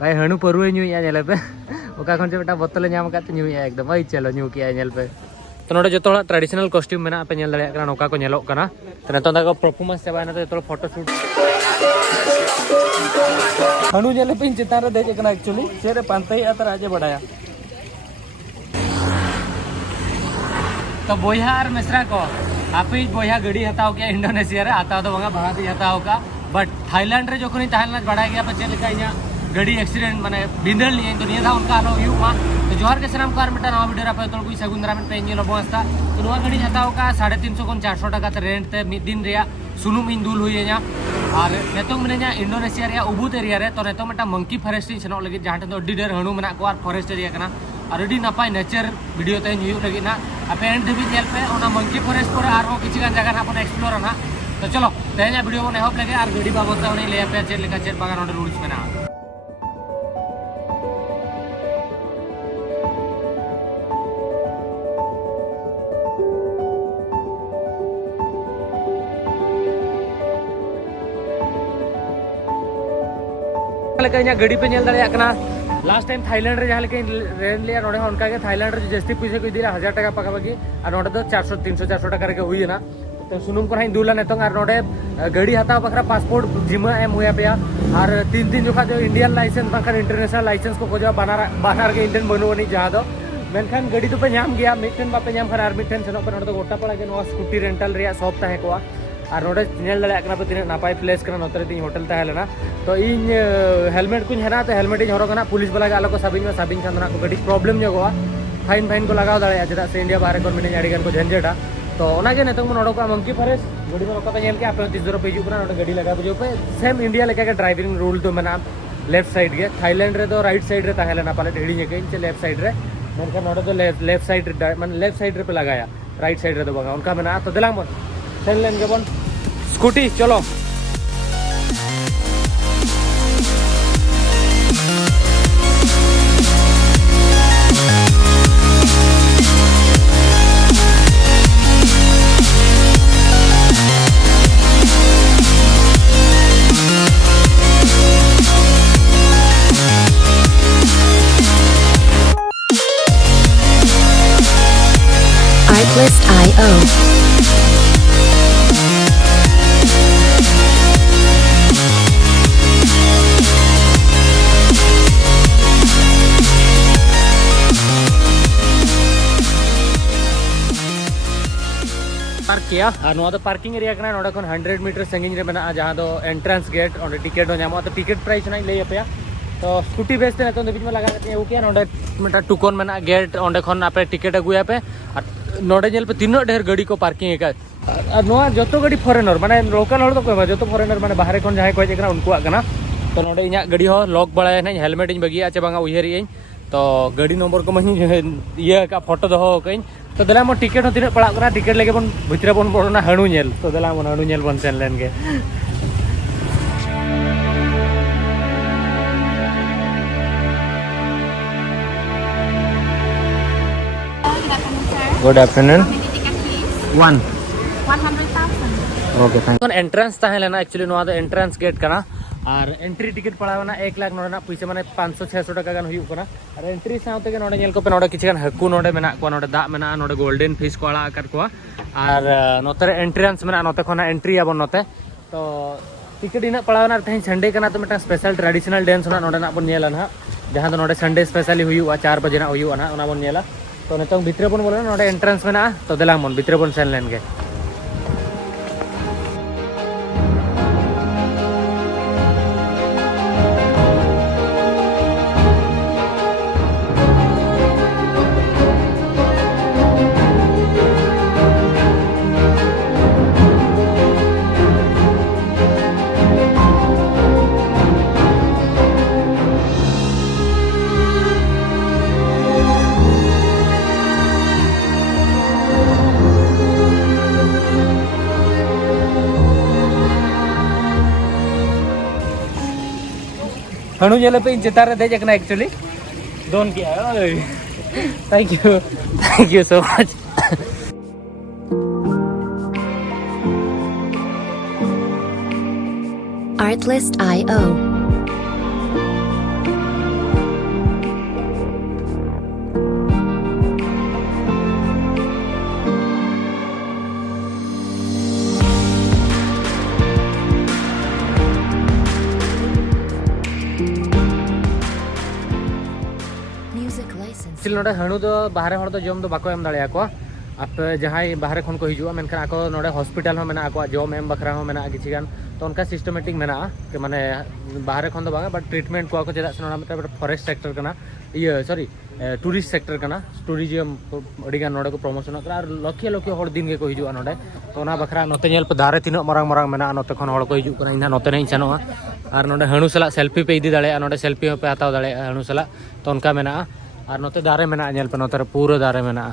भाई हणु परु ᱧᱩᱭᱟ ᱧᱮᱞ पे ओका खन से बेटा बोतल ᱧᱟᱢ काते ᱧᱩᱭᱟ एकदम भाई चलो ᱧᱩ किया ᱧᱮल पे तो नोडे जो थोड़ा ट्रेडिशनल कॉस्ट्यूम में ना पे ᱧᱮल दाᱲेया कना नोका को ᱧᱮᱞᱚᱜ कना तो नतो दा को परफॉर्मेंस चाबायना तो थोड़ा फोटो शूट हणु ᱧᱮᱞ पे चितान रे देज कना एक्चुअली सेरे पांतई अतर आजे बडाया तो बोया और मिश्रा को आप बोया गड़ी हताओ के इंडोनेशिया रे हताओ तो वंगा भारत हताओ का बट थाईलैंड रे जोखनी थाईलैंड बड़ा गया पे चेल का गड़ी एक्सीडेंट माने बिंदल नहीं तो निया था उनका आलो युमा तो जोहर के सलाम कार मिटा नवा वीडियो पे तो कोई सगुंदरा में पेंजी लो बस्ता तो नवा गड़ी हताओ का 350 खन 400 टाका ते रेंट ते मिद दिन रिया सुनुम इन दुल हुईया और नेतोंग मिनेया इंडोनेशिया रे उबुत एरिया रे तो नेतोंग मिटा मंकी फॉरेस्ट सेनो लगी जहां तो अड्डी डेर हणु मेना को फॉरेस्ट एरिया कना और अड्डी नपाय नेचर वीडियो ते हुई लगी ना आपे एंड धबी नेल पे ओना मंकी फॉरेस्ट पर आरो किछि गान जगह अपन एक्सप्लोर ना तो चलो तेजा वीडियो को एहब लगे और गड़ी बाबत उनी ले पे चेल लेका चेल बागान ओडे रूल्स मेना गड़ी पे नेल दाड़ेया कना लास्ट टाइम थाईलैंड रे जहां लेके रेन लिया नोडे उनका के थाईलैंड रे जस्ती पैसे को दिला 1000 टाका पका बाकी और नोडे तो 400 300 400 टाका रे हुई ना तो सुनुम को हाइन दुला नेतों और नोडे गड़ी हता बखरा पासपोर्ट जिमा एम हुआ पे और 3 जोखा जो इंडियन लाइसेंस बाखर इंटरनेशनल लाइसेंस को खोजा बानार के इंडियन बनोनी जहां दो मेनखान गड़ी तो पे नाम गया मिटन बापे नाम खर आर मिटन सेनो पे नोडे तो गोटा पड़ा के नो स्कूटी रेंटल रे शॉप ताहे को और नोडे नेल दाड़ेया कना पे तीन नापाय प्लेस कना नोतरे तीन होटल ताहे लेना तो इन हेलमेट को हेना तो हेलमेट इन हरकना पुलिस वाला आलो को साबिन खाना को गड़ी प्रॉब्लम जगवा फाइन को लगाव दाड़ेया चेदा से इंडिया बाहर को मिने आड़ी गान को झंझेटा तो ओनागे नेतों मन ओडोका मंकी फॉरेस्ट गड़ी में रोका नेल के आपे 30 रुपए हिजू कना गड़ी लगा बुझो पे सेम इंडिया लेके के ड्राइविंग रूल तो मेना लेफ्ट साइड के थाईलैंड रे तो राइट साइड रे ताहे लेना पाले ढेड़ी के चे लेफ्ट साइड रे मनका नोडो तो लेफ्ट साइड माने लेफ्ट साइड रे पे लगाया राइट साइड रे तो बगा उनका मेना तो दिला मन सेन लेन के बन स्कूटी चलो Artlist.io पार्क किया और पार्किंग एरिया कना नोडे खन 100 मीटर संगिन रे मेना जहां दो एंट्रेंस गेट और टिकट हो नामो तो टिकट प्राइस ना ले पे तो स्कूटी बेचते ना तो बीच में लगा देते हैं क्या नोडे मेटा टुकोन मेना गेट ओंडे खन आपे टिकट अगुया पे और नोडे जेल पे तीनो ढेर गाड़ी को पार्किंग का और नोआ जतो गाड़ी फॉरेनर माने लोकल हर तो कोई जतो फॉरेनर माने बाहर खन जहां को हेज कना उनको कना तो नोडे इना गाड़ी हो लॉक बड़ाय ना हेलमेट इन बगिया चे बांगा उहेरी इन तो गाड़ी नंबर को मही ये का फोटो दहो कइन तो दला मो टिकट हो तीन पड़ा कना टिकट लेके बन भितरे बन बोलना हणु नेल तो दला मन हणु नेल बन सेन लेन के good afternoon 100,000 okay thank you entrance ताहे लेना एक्चुअली नोआ दो एंट्रेंस गेट कना और एंट्री टिकट पड़ावना 1 लाख नोडे ना पैसा माने 500 600 टाका गान हुई कना और एंट्री साउते के नोडे नेल को पे नोडे किछ गान हकु नोडे मेना को नोडे दा मेना नोडे गोल्डन फिश को आला आकर को और नोते एंट्रेंस मेना नोते खना एंट्री आबो नोते तो टिकट इना पड़ावना तहे संडे कना तो मेटा स्पेशल ट्रेडिशनल डांस ना नोडे ना बन नेला ना जहां तो नोडे संडे स्पेशली हुई 4 बजे ना हुई ना ओना बन नेला तो नेतों भितरे बन बोले नोडे एंट्रेंस मेना तो देला मन भितरे बन सेन लेन के हणु जेल पे इन चितार दे जकना एक्चुअली दोन किया thank you so much Artlist.io actually नोडे हणु दो बाहर हड़ दो जम दो बाको एम दाड़े को आप जहाँ बाहर खन को हिजुआ मेनखान आको नोडे हॉस्पिटल हो मेना आको जम एम बखरा हो मेना किछि गान तो उनका सिस्टमेटिक मेना कि माने बाहर खन दो बागा बट ट्रीटमेंट को चेदा से मतलब फॉरेस्ट सेक्टर कना ये सॉरी टूरिस्ट सेक्टर कना टूरिज्म अड़ीगान नोडे को प्रमोशन और लखिया लखिया हड़ दिन के को हिजुआ नोडे तो ना बखरा नोते नेल पे दारे तीन मरंग मरंग मेना नोते खन हड़ को हिजु कना इना नोते नहीं चनोआ और नोडे हणु सला सेल्फी पे इदी दाड़े नोडे सेल्फी पे हताव दाड़े हणु सला तो उनका मेना और नोते दारे मेना नेल पे नोते पूरा दारे मेना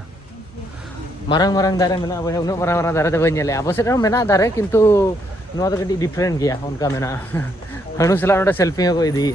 marang marang दारे मेना भाई उन marang marang दारे तो बन नेले अब से मेना दारे किंतु नोआ तो कटी डिफरेंट गया उनका मेना हणु सला नोडे सेल्फी को इदी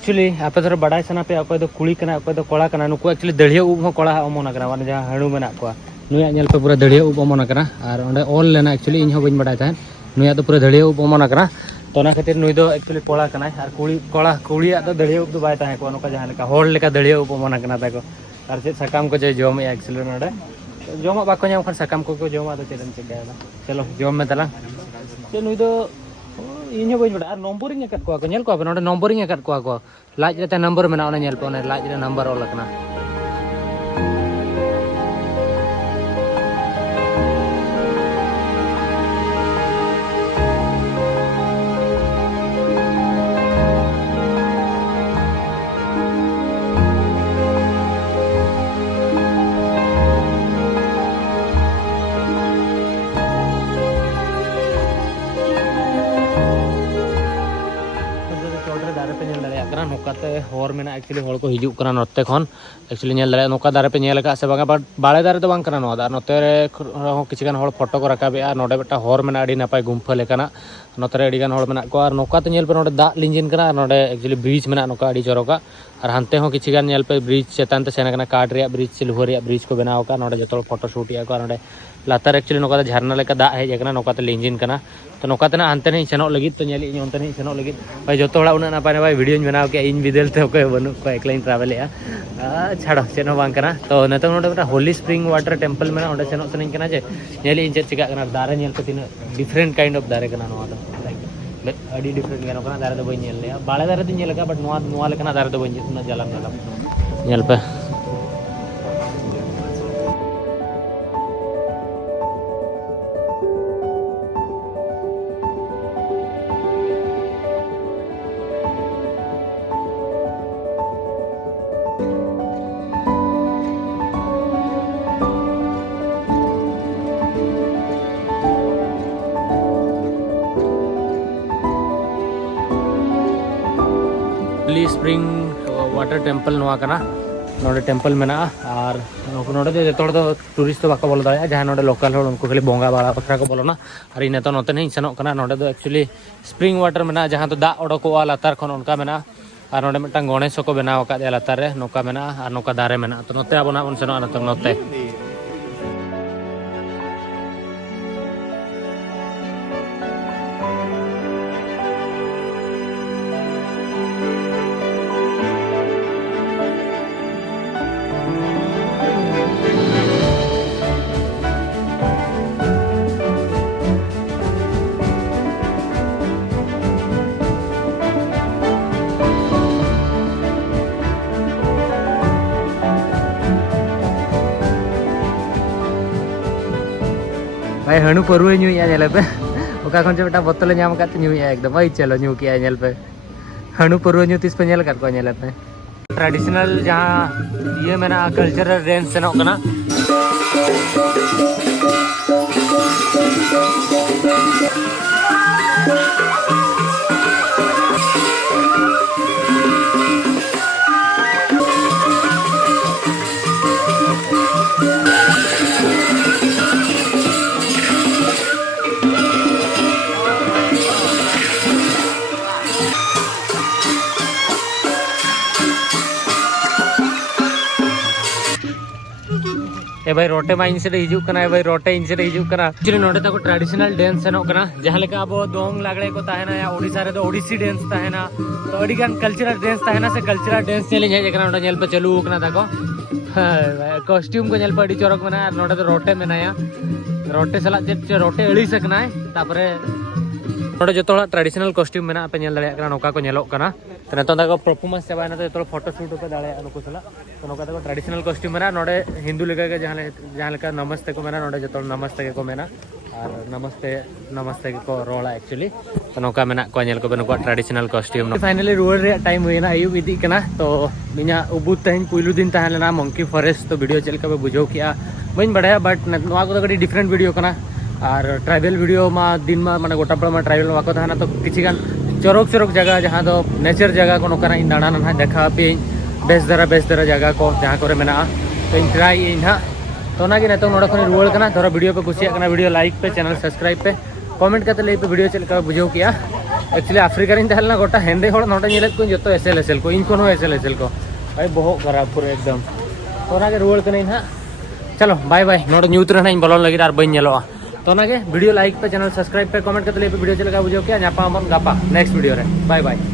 एक्चुअली आप थोड़ा बड़ा सना पे अकय दो कुड़ी कना अकय दो कोड़ा कना नुकु एक्चुअली दड़िया उब हो कोड़ा अमोना कना माने जहां हणु मेना को नुया नेल पे पूरा दड़िया उब अमोना कना और ओंडे ऑल लेना एक्चुअली इन हो बइन बड़ा था नुया तो पूरा दड़िया उब अमोना कना तो ना खातिर नुई दो एक्चुअली कोड़ा कना और कुड़ी कोड़ा कुड़िया तो दड़िया उब दो बाय ताहे को नुका जहां लेका होड़ लेका दड़िया उब अमोना कना ताको और से सकाम को जे जोम एक्चुअली नोडे जोम बाको ᱧᱟᱢ खान सकाम को जोम आदो चेदन चेगादा चलो जोम में तला से नुई दो इन बइन बड़ा नंबरिंग अकत को नेल को नोडे नंबरिंग अकत को लाज रे नंबर मेना ओने नेल पे ओने लाज रे नंबर ऑल कना नौकाते हर में एक्चुअली हर को हिजुक कना नोते खन एक्चुअली नेल दारे नौका दारे पे नेल का से बागा बट बाले दारे तो बांग कना नोदा नोते रे किछि गान हर फोटो को रकाबेआ नोडे बेटा हर में आडी नापाय गुम्फा लेकाना नोते रे आडी गान हर मेना को और नौका ते नेल पे नोडे दा लिंजिन कना नोडे एक्चुअली ब्रिज मेना नौका आडी चरोका और हानते हो किछि गान नेल पे ब्रिज चेतान ते सेना कना काट रे ब्रिज सिल्वर रे ब्रिज को बनाव का नोडे जतो फोटो शूट या को नोडे लातार एक्चुअली नौका झरना लेका दा हेज कना नौका ते लिंजिन कना तो नौका ते ना हानते नहीं सेनो लगित तो नेल इन ओनते नहीं सेनो लगित भाई जतो हड़ा उना ना पाने भाई वीडियो बनाव के इन विदेल ते ओके बनु को एकलाइन ट्रैवल या छाड़ो चेनो बांग कना तो नतो नोडे बेटा होली स्प्रिंग वाटर टेंपल में ओंडे सेनो सनिन कना जे नेल इन चेक चिका कना दारे नेल पे तीन डिफरेंट काइंड ऑफ दारे कना नोआ दो लाइक अडी डिफरेंट गनो कना दारे दो बई नेल ले बाले दारे दिन नेल का बट नोआ नोआ लेकना दारे दो बई ना जलाम जलाम नेल पे स्प्रिंग वाटर टेंपल नोआ कना नोडे टेंपल मेना और नोडे दे जतो दो टूरिस्ट तो बाको बोल दाया जहां नोडे लोकल हो उनको खाली बोंगा बाड़ा बखरा को बोलोना और इन तो नोते नहीं सनो कना नोडे दो एक्चुअली स्प्रिंग वाटर मेना जहां तो दा ओडोको लातार खन उनका मेना और नोडे मिटन गणेश को बनाव का लातार रे नोका मेना और नोका दारे मेना तो नोते आबोना उन सनो तो नोते भाई हणु परवे न्यूया नेल पे ओका खन बेटा बोतल नाम का न्यूया एकदम भाई चलो न्यू किया नेल पे हणु परवे न्यू तीस पे नेल कर को नेल पे ट्रेडिशनल जहां ये मेना कल्चरल रेंज सेनो कना ए भाई रोटे मा इन से हिजू कना भाई रोटे इन से हिजू कना एक्चुअली नोडे तक ट्रेडिशनल डांस सेनो कना जहां लेका अब दोंग लागड़े को ताहेना या ओडिसा रे तो ओडिसी डांस ताहेना तो अडी गान कल्चरल डांस ताहेना से कल्चरल डांस चले जाय एकना नोडे नेल पे चालू कना ताको कॉस्ट्यूम को नेल पे अडी चोरक मना और नोडे तो रोटे मेनाया रोटे सला जे रोटे अड़ी सकना है तापरे नोडे जतो ट्रेडिशनल कॉस्ट्यूम मेना पे नेल दाड़े कना नोका को नेलो कना तो नतो तक परफॉर्मेंस चाबाना तो जतो फोटो शूट पे दाड़े नुको सला तो नोका तक ट्रेडिशनल कॉस्ट्यूम मेना नोडे हिंदू लेका के जहां लेका नमस्ते को मेना नोडे जतो नमस्ते के को मेना और नमस्ते को रोला एक्चुअली तो नौका मेना को नेल को बनुको ट्रेडिशनल कॉस्ट्यूम फाइनली रुआर रे टाइम हुईना आयु इदी कना तो बिना उबु तहिन पुइलु दिन तहन लेना मंकी फॉरेस्ट तो वीडियो चल के बुझो किया बइन बढ़ाया बट नवा को कड़ी डिफरेंट वीडियो कना और ट्राइबल वीडियो मा दिन मा माने गोटा पड़ा ट्राइबल मा को तहना तो किछि गान चरक जगह जहाँ तो नेचर जगह को नोकना इन दाना ना देखा पे बेस दरा जगह को जहाँ करे मेना तो इन ट्राई इन हाँ तो ना नतो नोड़ा खन रुआड़ कना थोड़ा वीडियो पे कुछ वीडियो लाइक पे चैनल सब्सक्राइब पे कमेंट करते ले पे वीडियो चल का बुझो किया एक्चुअली आफ्रिका रिन तहलना गोटा हेंदे होड़ नोटा नेलेत को जतो एसएल को इन को एसएल को भाई बहुत खराब पूरा एकदम तो ना रुआड़ कना इन हाँ चलो बाय बाय नोट न्यूत रहना इन बोलन लगी और बइन नेलोआ तो ना वीडियो लाइक पे चैनल सब्सक्राइब पे कमेंट करते ले पे वीडियो चल का बुझो किया नापा गापा नेक्स्ट वीडियो रे बाय बाय।